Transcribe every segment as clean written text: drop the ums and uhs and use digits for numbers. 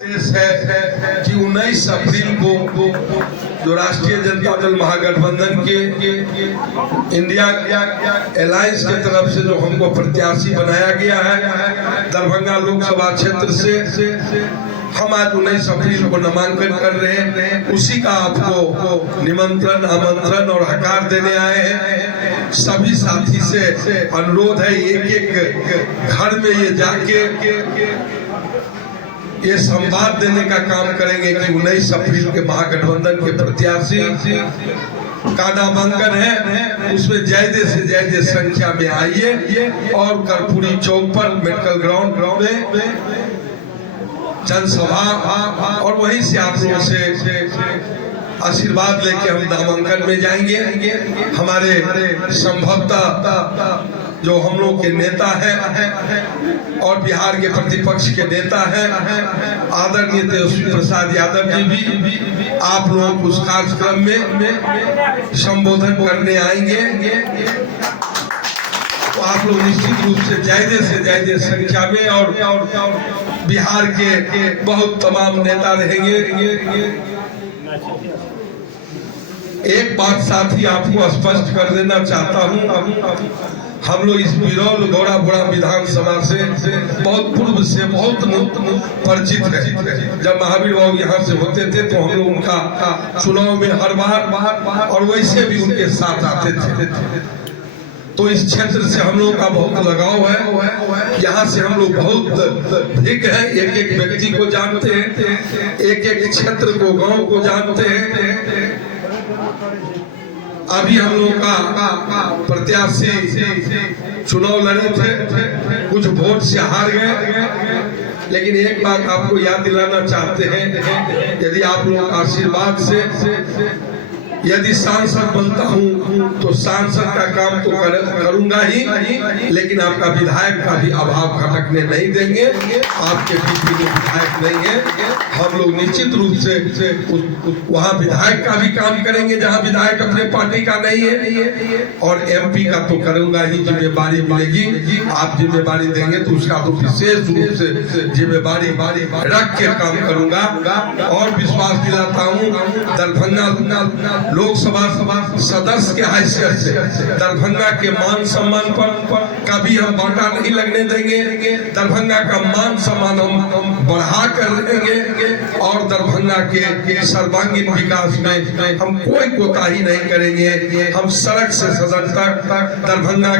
देश है कि 19 अप्रैल को जो राष्ट्रीय जनता दल महागठबंधन के इंडिया अलायंस के तरफ से जो हमको प्रत्याशी बनाया गया है दरभंगा लोकसभा क्षेत्र से, हम आज 19 अप्रैल को नामांकन कर रहे हैं। उसी का आपको निमंत्रण, आमंत्रण और हकार देने आए हैं। सभी साथी से अनुरोध है, एक एक घर में ये जाके ये संवाद देने का काम करेंगे कि 19 अप्रैल के महागठबंधन के प्रत्याशी का नामांकन है, उसमें ज्यादा से ज्यादा संख्या में आइए और कर्पूरी चौक पर मेडिकल ग्राउंड में जनसभा और वहीं से आप लोगों से आशीर्वाद लेके हम नामांकन में जाएंगे। हमारे संभवतः जो हम लोग के नेता हैं और बिहार के प्रतिपक्ष के नेता हैं आदरणीय तेजस्वी प्रसाद यादव जी भी आप लोगों को उस कार्यक्रम में संबोधन करने आएंगे। तो आप लोग निश्चित रूप से ज्यादा संख्या में और बिहार के बहुत तमाम नेता रहेंगे। एक बात साथी आपको स्पष्ट कर देना चाहता हूँ, हम लोग इस बिरौल गौड़ा विधानसभा से बहुत पूर्व से बहुत परिचित है। जब महावीर बाबू यहाँ से होते थे तो हम लोग उनका चुनाव में हर बार और वैसे भी उनके साथ आते थे। तो इस क्षेत्र से हम लोग का बहुत लगाव है। यहाँ से हम लोग बहुत भिक है, एक एक व्यक्ति को जानते हैं, एक एक क्षेत्र को, गांव को जानते हैं। अभी हम लोग का प्रत्याशी चुनाव लड़े थे, कुछ वोट से हार गए, लेकिन एक बात आपको याद दिलाना चाहते हैं, यदि आप लोग आशीर्वाद से यदि सांसद बनता हूं तो सांसद का काम तो करूंगा ही, लेकिन आपका विधायक का भी अभाव खटकने नहीं देंगे। आपके बीच में विधायक नहीं है, हम लोग निश्चित रूप से वहां विधायक का भी काम करेंगे जहां विधायक अपने पार्टी का नहीं है, और एमपी का तो करूंगा ही। जिम्मेवारी मिलेगी, आप जिम्मेवारी देंगे तो उसका तो विशेष रूप से जिम्मेवारी रख के काम करूंगा। और विश्वास दिलाता हूँ, दरभंगा लोकसभा सदस्य के हैसियत से दरभंगा के मान सम्मान पर कभी हम बांटा नहीं लगने देंगे। दरभंगा का मान सम्मान हम बढ़ा कर रहेंगे और दरभंगा के सर्वांगीण विकास में हम कोई कोताही नहीं करेंगे। हम सड़क से सदन तक दरभंगा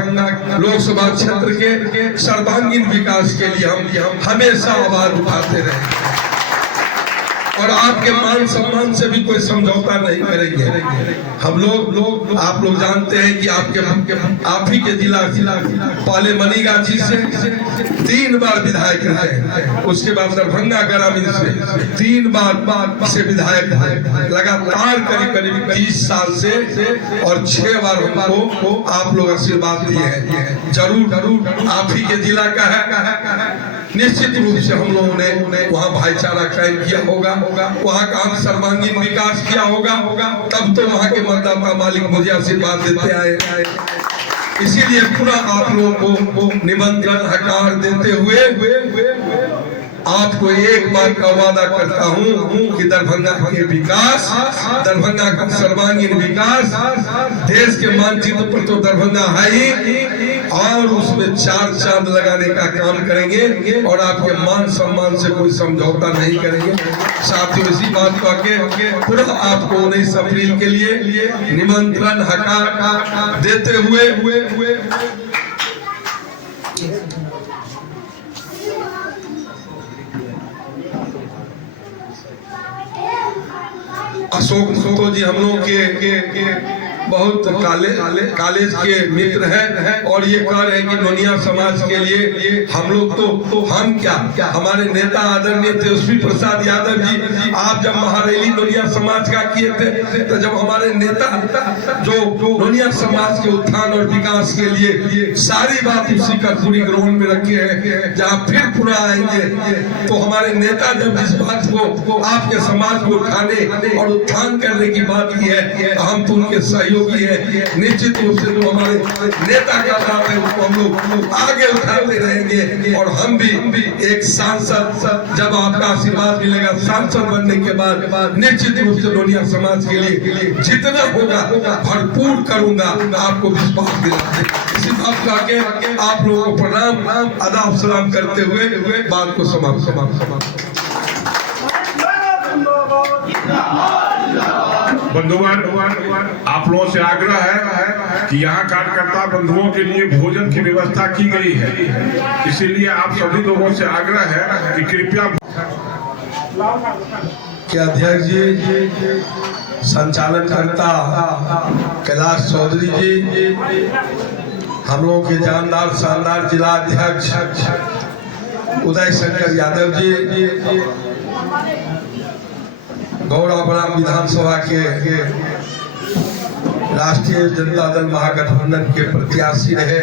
लोकसभा क्षेत्र के सर्वांगीण विकास के लिए हम हमेशा आवाज उठाते रहेंगे और आपके मान सम्मान से भी कोई समझौता नहीं करेंगे। हम लोग आप लोग जानते हैं कि आप ही के जिला पहले मनीगाछी से 3 बार विधायक रहे, उसके बाद दरभंगा ग्रामीण से 3 बार से विधायक लगातार करीब 30 साल से, और 6 बार हमको आप लोग आशीर्वाद दिए हैं। जरूर आप ही के जिला का है, निश्चित रूप से हम लोगों ने वहाँ भाईचारा कायम किया होगा, वहाँ का सर्वांगीण विकास किया होगा, तब तो वहाँ के मतदाता मालिक मुझे आशीर्वाद देते आए। इसीलिए पूरा आप लोगों को निमंत्रण हकार देते हुए आपको एक बात का वादा करता हूँ कि दरभंगा के विकास, दरभंगा का सर्वांगीण विकास, देश के मानचित्र पर तो दरभंगा है ही, और उसमें 4 चांद लगाने का काम करेंगे और आपके मान सम्मान से कोई समझौता नहीं करेंगे। साथियों, इसी बात को आके पूरा आपको 19 अप्रैल के लिए निमंत्रण हकार देते हुए अशोक महतो जी हम लोग के बहुत कॉलेज के मित्र हैं और ये कह रहे हैं कि नोनिया समाज के लिए हम लोग तो हम क्या हमारे नेता आदरणीय तेजस्वी प्रसाद यादव जी, आप जब महारैली नोनिया समाज का किए थे तो जब हमारे नेता जो नोनिया समाज के उत्थान और विकास के लिए सारी बात उसी कर्पूरी ग्राउंड में रखे हैं, जहाँ फिर पुनः आएंगे, तो हमारे नेता जब इस बात को आपके समाज को उठाने और उत्थान करने की बात की है, हम तो उनके सहयोग सहयोगी है, निश्चित रूप से जो हमारे नेता का बात है उसको हम लोग आगे उठाते रहेंगे। और हम भी एक सांसद, जब आपका आशीर्वाद मिलेगा सांसद बनने के बाद निश्चित रूप से लोनिया समाज के लिए जितना होगा भरपूर करूंगा, आपको विश्वास दिलाते। इसी बात का आगे आप लोगों को प्रणाम आदाब सलाम करते हुए बात को समाप्त। बंधुगण, आप लोगों से आग्रह है कि यहाँ कार्यकर्ता बंधुओं के लिए भोजन की व्यवस्था की गई है, इसीलिए आप सभी लोगों से आग्रह है कि कृपया। क्या अध्यक्ष जी, संचालनकर्ता कैलाश चौधरी जी, हम लोगों के जानदार शानदार जिला अध्यक्ष उदय शंकर यादव जी, गौड़ाबराम विधानसभा के राष्ट्रीय जनता दल महागठबंधन के प्रत्याशी रहे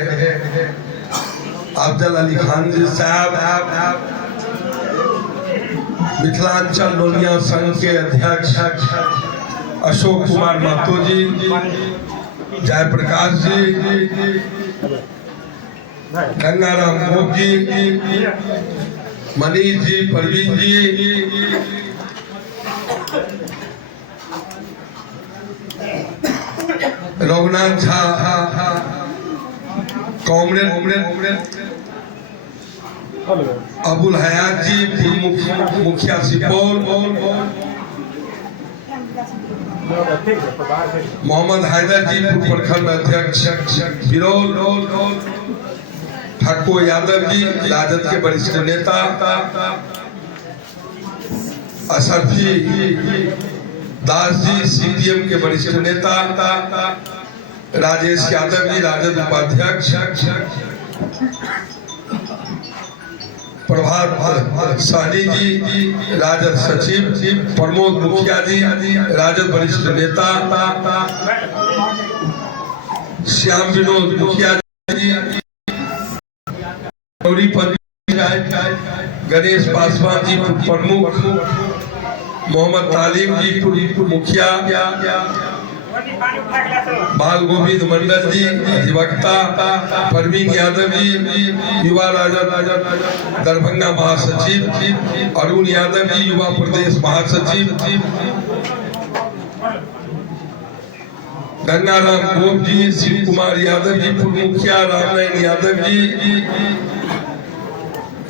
अफजल अली खान जी साहब, मिथिलांचल लोनिया संघ के अध्यक्ष अशोक कुमार महतो जी, जयप्रकाश जी, गंगाराम गोप जी, मनीष जी, परवीन जी, रघुनाथ झा, कॉमरेड अबुल हयात जी, मुखिया सुपौल, मोहम्मद हैदर जी, प्रखंड अध्यक्ष बिरौल, ठाकुर यादव जी, राजद के वरिष्ठ नेता, अशरफी दास जी, सीपीएम के वरिष्ठ नेता, राजेश यादव जी, राजद उपाध्यक्ष, प्रभात साहनी जी, राजद सचिव, प्रमोद मुखिया जी, राजद वरिष्ठ नेता, श्याम विनोद मुखिया जी, गणेश पासवान जी प्रमुख, मोहम्मद तालिम जी मुखिया, बाल गोविंद मंडल जी अधिवक्ता, परवीन यादव जी युवा राजद दरभंगा महासचिव, अरुण यादव जी युवा प्रदेश महासचिव, गंगाराम गोप जी, शिव कुमार यादव जी मुखिया, रामनारायण यादव जी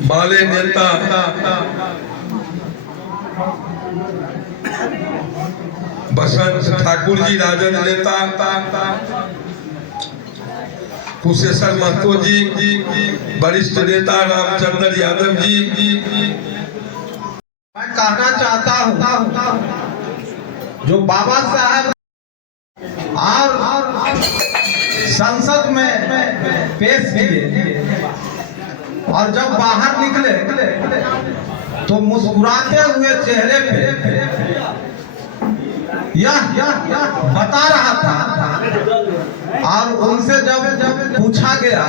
माले नेता, बसंत ठाकुर जी राजद नेता, कुशेश्वर महतो जी वरिष्ठ नेता, रामचंद्र यादव जी। मैं कहना चाहता हूँ जो बाबा साहब और संसद में पेश किए और जब बाहर निकले तो मुस्कुराते हुए चेहरे पे यह बता रहा था। और उनसे जब पूछा गया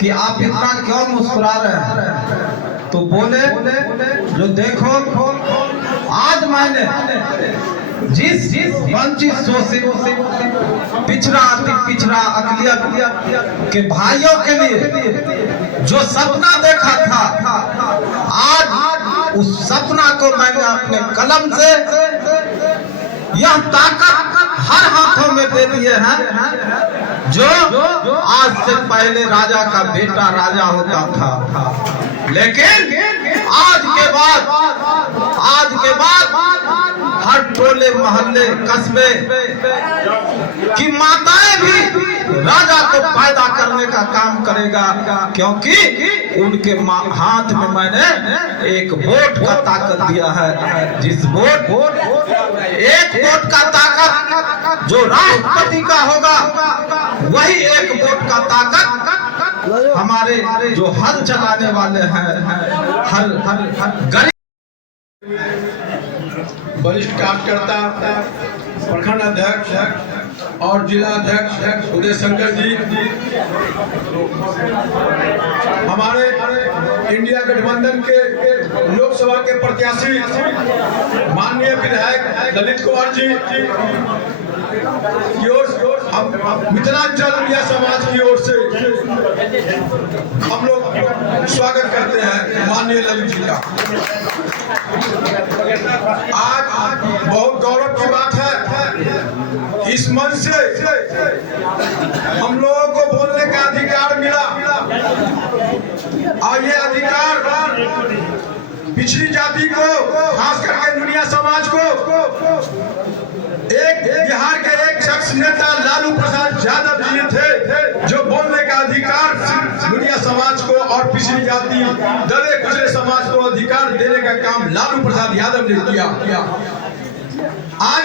कि आप इतना क्यों मुस्कुरा रहे हैं, तो बोले जो देखो आज मैंने जिस वंचित शोषित पिछड़ा अति पिछड़ा अकलियत के भाइयों के लिए जो सपना देखा था, आज उस सपना को मैंने अपने कलम से यह ताकत हर हाथों में दे दिए हैं जो आज से पहले राजा का बेटा राजा होता था, लेकिन आज के बाद हर टोले मोहल्ले कस्बे की माताएं भी राजा को पैदा करने का काम करेगा, क्योंकि उनके हाथ में मैंने एक वोट का ताकत दिया है। जिस एक वोट का ताकत जो राष्ट्रपति का होगा, वही एक वोट का ताकत हमारे जो हल चलाने वाले हैं, हर गरीब वरिष्ठ कार्यकर्ता प्रखंड अध्यक्ष और जिला अध्यक्ष उदय शंकर जी, हमारे इंडिया गठबंधन के लोकसभा के प्रत्याशी माननीय विधायक ललित कुमार जी की ओर हम मिथिलांचल इंडिया समाज की ओर से हम लोग स्वागत करते हैं माननीय ललित जी का। आज बहुत गौरव की बात है, इस मंच से हम लोगों को बोलने का अधिकार मिला और ये अधिकार पिछड़ी जाति को, खास करके दुनिया समाज को, एक बिहार के एक शख्स नेता लालू प्रसाद यादव जी थे जो बोलने का अधिकार दुनिया समाज को और पिछड़ी जाति दबे कुचले समाज को अधिकार देने का काम लालू प्रसाद यादव ने किया। आज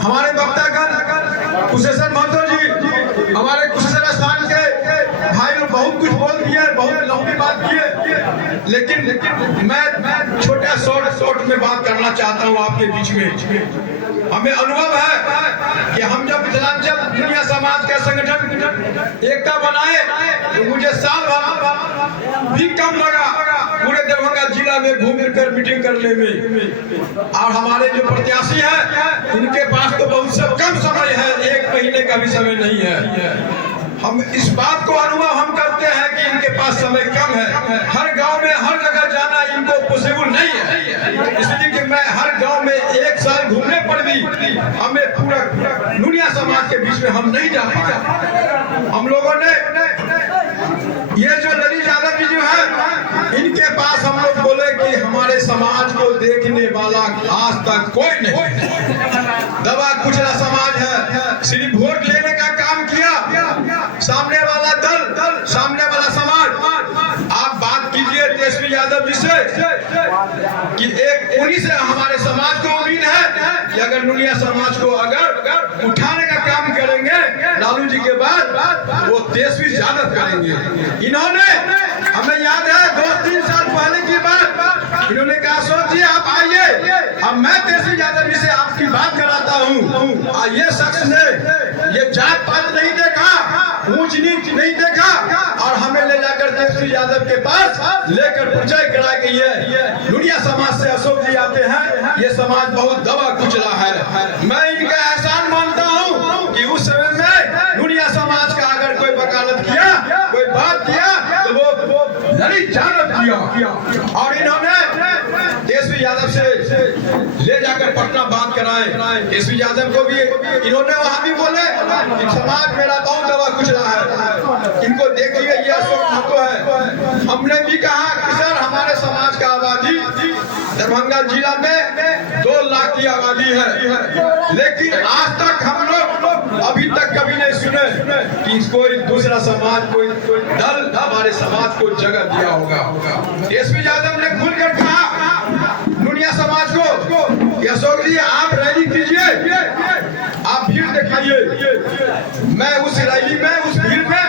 हमारे वक्तागण कुशेश्वर महतो जी हमारे कुशेश्वर स्थान के भाई लोग बहुत कुछ बोल दिए, बहुत लंबी बात किए, लेकिन मैं छोटा शॉर्ट में बात करना चाहता हूँ आपके बीच में। हमें अनुभव है कि हम जब मिथिलांचल दुनिया समाज का संगठन एकता बनाए तो मुझे साल भर भी कम लगा पूरे दरभंगा जिला में घूम कर मीटिंग करने में। और हमारे जो प्रत्याशी हैं उनके पास तो बहुत से कम समय है, 1 महीने का भी समय नहीं है। हम इस बात को अनुभव हम करते हैं कि इनके पास समय कम है, हर गांव में हर जगह जाना इनको पॉसिबल नहीं है, इसलिए कि मैं हर गांव में 1 साल घूमने पर भी हमें पूरा दुनिया समाज के बीच में हम नहीं जा पाए। हम लोगों ने ये जो ललित यादव जी जो है इनके पास हम लोग बोले कि हमारे समाज को देखने वाला आज तक कोई नहीं, दबा कुचला समाज है, सिर्फ वोट लेने का काम किया सामने वाला दल, सामने वाला समाज। आप बात कीजिए तेजस्वी यादव जी से कि एक उन्हीं से हमारे समाज को उम्मीद है कि अगर दुनिया समाज को अगर उठाने का काम करेंगे लालू जी के बाद वो तेजस्वी यादव करेंगे। इन्होंने हमें याद है 2-3 साल पहले की बात, इन्होंने कहा अशोक जी आप आइए, अब मैं तेजस्वी यादव जी से आपकी बात कराता हूँ। ये शख्स ने ये जात पात नहीं देखा, ऊंच नीच नहीं देखा और हमें ले जाकर तेजस्वी यादव के पास लेकर परिचय करा के ये दुनिया समाज से अशोक जी आते हैं, ये समाज बहुत दबा कुचला है। मैं इनका एहसान मानता हूँ कि उस समय में दुनिया समाज का अगर कोई वकालत किया, कोई बात किया तो वो ललित यादव किया और इन्होंने तेजस्वी यादव से ले जाकर पटना बात कराए। तेजस्वी यादव को भी इन्होंने वहां भी बोले कि समाज मेरा बहुत दबा कुचला है, इनको देखिए ये अशोक महतो है। हमने भी कहा कि सर हमारे समाज का आबादी दरभंगा जिला में 2 लाख की आबादी है, लेकिन आज तक हम लोग अभी तक कभी नहीं सुने कि कोई दूसरा समाज, कोई दल हमारे समाज को जगह दिया होगा। तेजस्वी यादव ने खुलकर कहा दुनिया समाज को कि अशोक जी आप रैली कीजिए, आप भीड़ दिखाइए, मैं उस रैली में, उस भीड़ में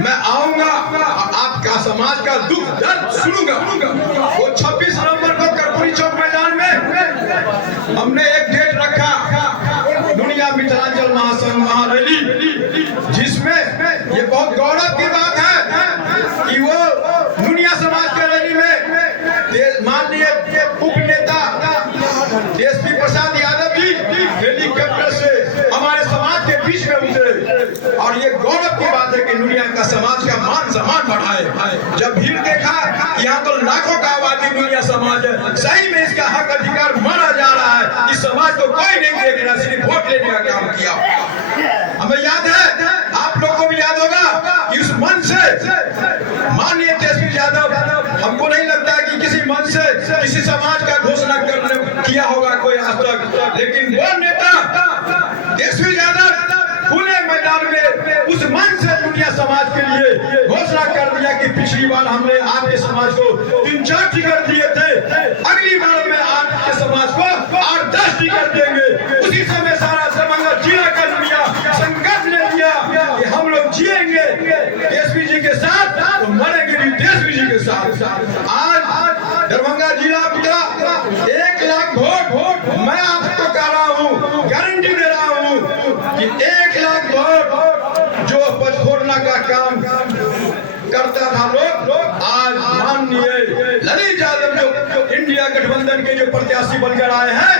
मैं आऊंगा, आपका समाज का दुख दर्द सुनूंगा। वो 26 नवंबर को कर्पूरी चौक मैदान में हमने एक डेट रखा, दुनिया मिथिलांचल महासंघ महारैली, जिसमें ये बहुत गौरव की बात है कि वो दुनिया समाज के रैली में माननीय उप नेता तेजस्वी प्रसाद यादव जी हेलीकॉप्टर से हमारे समाज के बीच में उतरे और ये गौरव की बात है कि दुनिया का समाज का मान सम्मान बढ़ाए। जब भीड़ देखा यहाँ तो लाखों का आबादी दुनिया समाज है, सही में इसका हक अधिकार माना जा रहा है, इस समाज को कोई नहीं देख रहा, सिर्फ वोट लेने का काम किया। हमें याद है, आप लोगों को भी याद होगा कि उस मंच से माननीय तेजस्वी यादव, हमको नहीं लगता है कि किसी मंच से किसी समाज का घोषणा किया होगा कोई आज तक, लेकिन वो नेता तेजस्वी यादव खुले मैदान में उस मंच से दुनिया समाज के लिए घोषणा कर दिया कि पिछली बार हमने आपके समाज को 3-4 टिकट दिए थे, अगली बार में आपके समाज को 8-10 टिकट देंगे। उसी समय सारा दरभंगा जिला का दुनिया संकल्प ले लिया कि हम लोग जिएंगे तेजस्वी जी के साथ तो मरेंगे भी तेजस्वी जी के साथ। आज दरभंगा जिला का 1 लाख वोट मैं आपको कह रहा हूँ, गारंटी दे रहा हूँ कि 1 लाख वोट जो पचफोड़ना का काम करता था लोग, आज के जो प्रत्याशी बनकर आए हैं,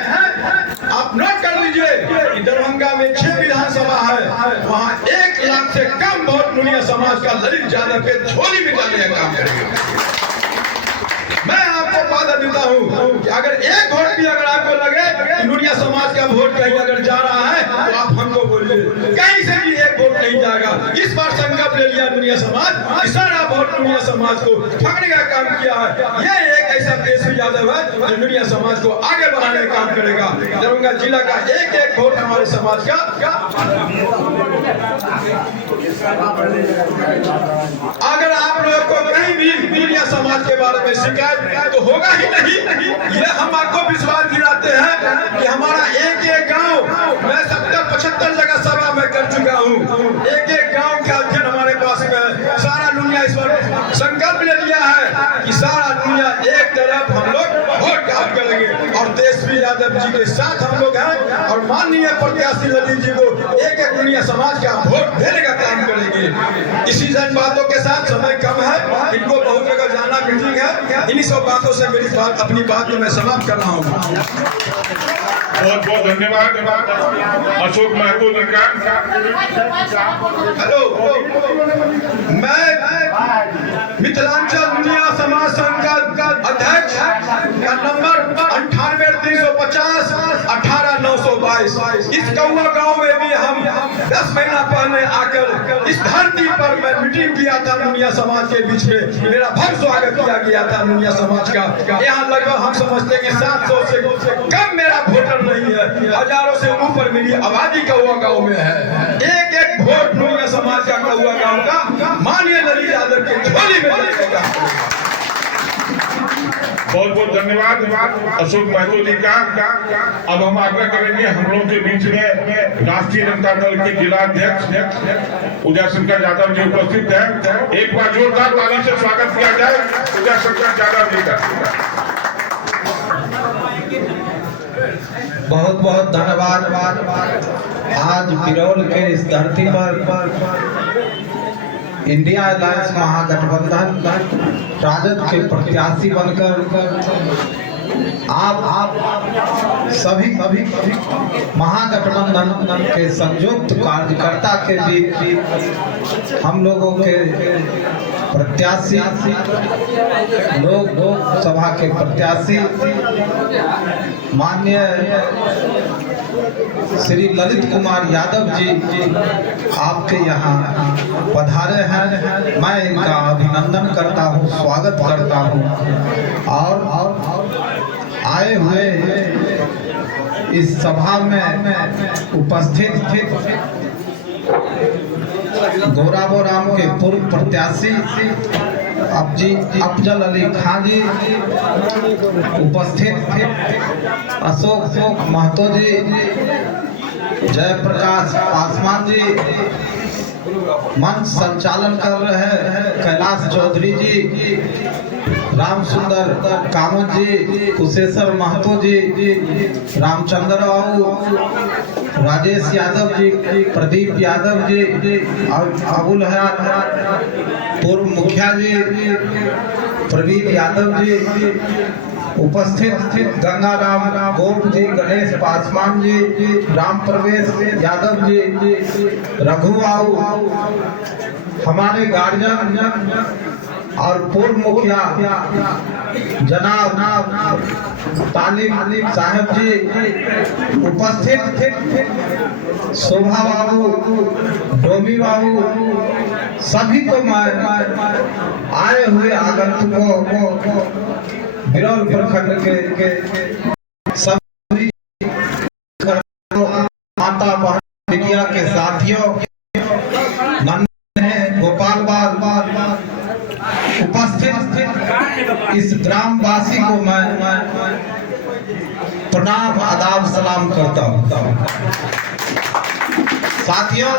आप नोट कर लीजिए कि दरभंगा में 6 विधानसभा है, वहां 1 लाख से कम वोट नुनिया समाज का ललित यादव के झोली में डालने का काम करेगा। मैं आपको वादा देता हूं कि अगर एक वोट भी अगर आपको लगे कि नुनिया समाज का वोट कहीं अगर जा रहा है तो आप हमको बोलिए, कहीं से भी एक वोट नहीं जाएगा। इस बार संकल्प ले लिया नुनिया समाज, सारा वोट नुनिया समाज को ठगने का काम किया है। ये एक ऐसा तेजस्वी यादव है जो नुनिया समाज को आगे बढ़ाने का काम करेगा। दरभंगा जिला का एक एक वोट हमारे समाज का। अगर आप लोग को कहीं भी नुनिया समाज के बारे में शिकायत तो होगा ही नहीं। ये हम आपको विश्वास दिलाते हैं कि हमारा एक एक गांव, मैं 70-75 जगह सभा में कर चुका हूं, एक एक गांव का अध्ययन हमारे पास में है। सारा दुनिया इस पर संकल्प ले लिया है कि सारा दुनिया एक तरफ हम लोग वोट कास्ट करेंगे और तेजस्वी यादव जी के साथ हम लोग हैं और माननीय प्रत्याशी ललित जी को एक एक दुनिया समाज का वोट देने का काम करेंगे। इसी जन बातों के साथ, समय कम है, इनको बहुत जगह जाना मीटिंग है, इन्हीं सब बातों से मेरी बात, अपनी बात को मैं समाप्त कर रहा हूँ। बहुत बहुत धन्यवाद अशोक महतो जी का। हेलो, मैं मिथिलांचल दुनिया समाज संघ का अध्यक्ष का नंबर 98-350 18-922। इस कौआ गांव में भी हम 10 महीना पहले आकर इस धरती पर मैं मीटिंग किया था दुनिया समाज के बीच में, मेरा भव्य स्वागत किया गया था दुनिया समाज का। यहाँ लगभग हम समझते हैं कि 700 से कम मेरा वोटर नहीं है, हजारों से ऊपर मेरी आबादी कौआ गांव में है। एक एक वोट दुनिया समाज का कौआ गांव का माननीय ललित यादव के झोली में लगेगा। बहुत बहुत धन्यवाद अशोक महतो जी का। अब हम आग्रह करेंगे, हम लोग के बीच में राष्ट्रीय जनता दल के जिला अध्यक्ष उदय शंकर यादव जी उपस्थित हैं। एक बार जोरदार ताली से स्वागत किया जाए उदय शंकर यादव जी का। बहुत बहुत धन्यवाद। आज बिरौल के इस धरती पर इंडिया अलायंस महागठबंधन राजद के प्रत्याशी बनकर आप सभी महागठबंधन के संयुक्त कार्यकर्ता के बीच हम लोगों के प्रत्याशी, लोकसभा के प्रत्याशी माननीय श्री ललित कुमार यादव जी आपके यहाँ पधारे हैं। मैं इनका अभिनंदन करता हूँ, स्वागत करता हूँ और आए हुए इस सभा में उपस्थित गौराबोराम के पूर्व प्रत्याशी अफजल अली खान जी उपस्थित, अशोक महतो जी, जयप्रकाश पासवान जी, मंच संचालन कर रहे हैं कैलाश चौधरी जी, राम सुंदर कामत जी, कुशेश्वर महतो जी, रामचंद्र बाबू, राजेश यादव जी, प्रदीप यादव जी और अबुल हयात पूर्व मुखिया जी, प्रवीण यादव जी उपस्थित, गंगाराम गोप जी, गणेश पासवान जी, राम प्रवेश यादव जी, रघु बाबू, हमारे गार्जियन और पूर्व मुखिया जनाब तालिम साहब जी उपस्थित, शोभा बाबू, डोमी बाबू, सभी को मैं आए हुए आगंतुकों को बिरौल प्रखंड के सभी माता बहन मीडिया के साथियों, गोपाल बाल उपस्थित इस ग्रामवासी को मैं प्रणाम आदाब सलाम करता हूँ। साथियों,